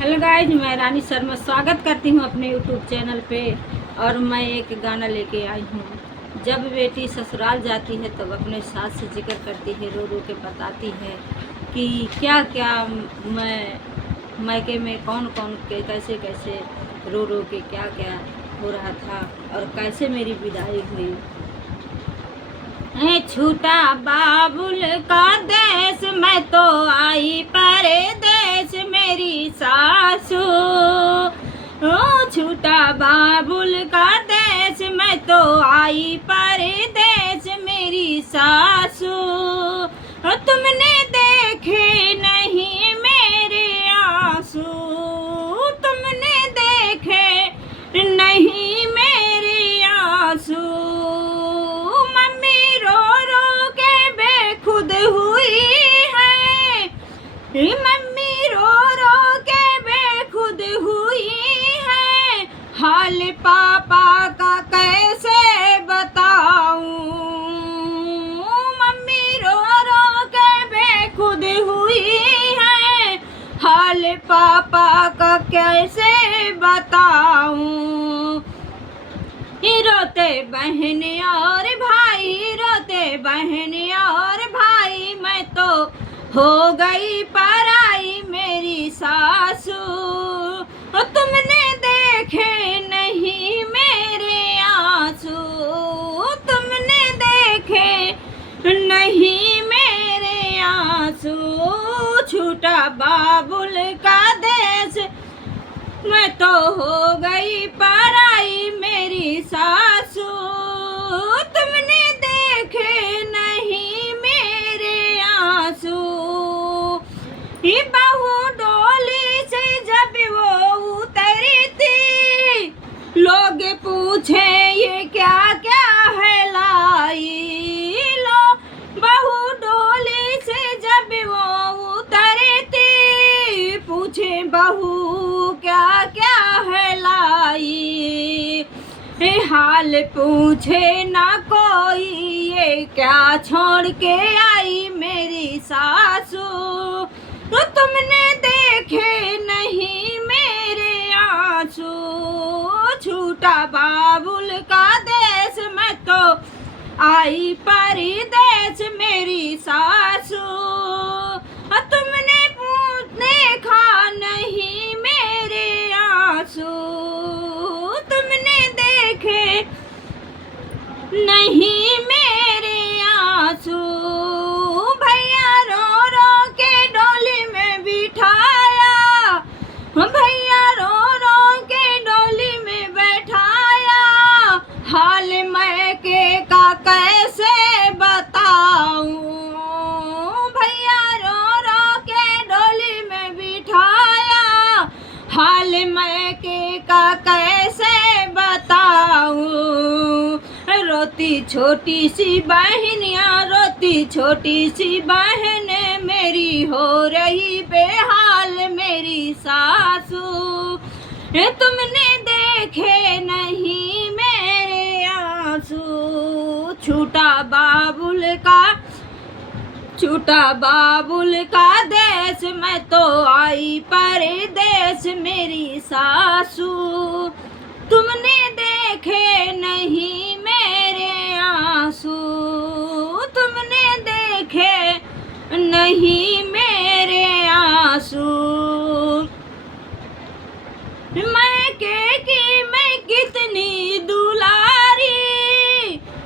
Hello guys, मैं रानी शर्मा स्वागत करती हूँ अपने यूट्यूब चैनल पे। और मैं एक गाना लेके आई हूँ। जब बेटी ससुराल जाती है तब अपने सास से जिक्र करती है, रो रो के बताती है कि क्या क्या मैं मायके में कौन कौन के कैसे कैसे रो रो के क्या क्या हो रहा था और कैसे मेरी विदाई हुई। छूटा बाबुल का देश, मैं तो आई परदेश मेरी सासू। छूटा बाबुल का देश, मैं तो आई परदेश मेरी सासू। तुमने देखे नहीं मेरे आंसू, तुमने देखे नहीं मेरे आंसू। मम्मी रो रो के बेखुद हुई है, हाल पापा का कैसे बताऊं। मम्मी रो रो के बेखुद हुई है, हाल पापा का कैसे बताऊं। रोते बहन और भाई, रोते बहन और भाई, मैं तो हो गई पराई मेरी सासू। तुमने देखे नहीं मेरे आंसू, तुमने देखे नहीं मेरे आंसू। छूटा बाबुल का देश, मैं तो हो गई पराई मेरी सासू। तुमने देखे नहीं मेरे आंसू। बहू डोली से जब वो उतरी थी, लोग पूछे ये क्या क्या है लाई। लो बहू डोली से जब वो उतरी थी, पूछे बहू क्या क्या है लाई। हाल पूछे ना कोई, ये क्या छोड़ के आई मेरी सासू। तो तुमने देखे नहीं मेरे आंसू। छूटा बाबुल का देश, मैं तो आई परदेश मेरी सासू। तुमने देखा नहीं मेरे आंसू, तुमने देखे नहीं मेरे आंसू। भैया रो रो के डोली में बिठाया, भैया रो रो के डोली में बैठाया, हाल मैके का कैसे बताऊं। भैया रो रो के डोली में बिठाया, हाल मैके का कैसे बताऊं। रोती छोटी सी बहनियाँ, रोती छोटी सी बहन मेरी, हो रही बेहाल मेरी सासू। तुमने देखे नहीं मेरे आंसू। छूटा बाबुल का देश, मैं तो आई परदेश मेरी सासू। तुमने देखे नहीं मेरे आंसू, तुमने देखे नहीं मेरे आंसू। मैके की मैं कितनी दुलारी,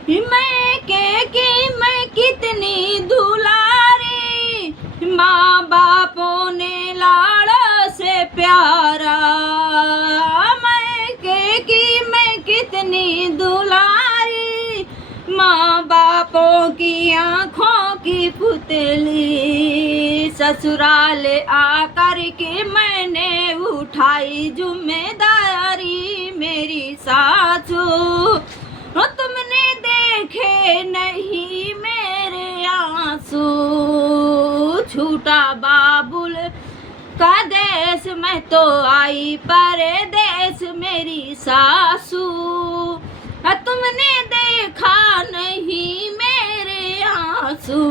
मैके की मैं कितनी दुलारी, माँ बापों ने लाड़ से प्यारा। मैके की मैं कितनी दुलारी, माँ बापों की आँखों की पुतली। ससुराल आकर के मैंने उठाई जिम्मेदारी मेरी सासू। तुमने देखे नहीं मेरे आंसू। छूटा बाबुल का देश, मैं तो आई परदेश मेरी सासू। तुमने देखा नहीं मेरे आंसू।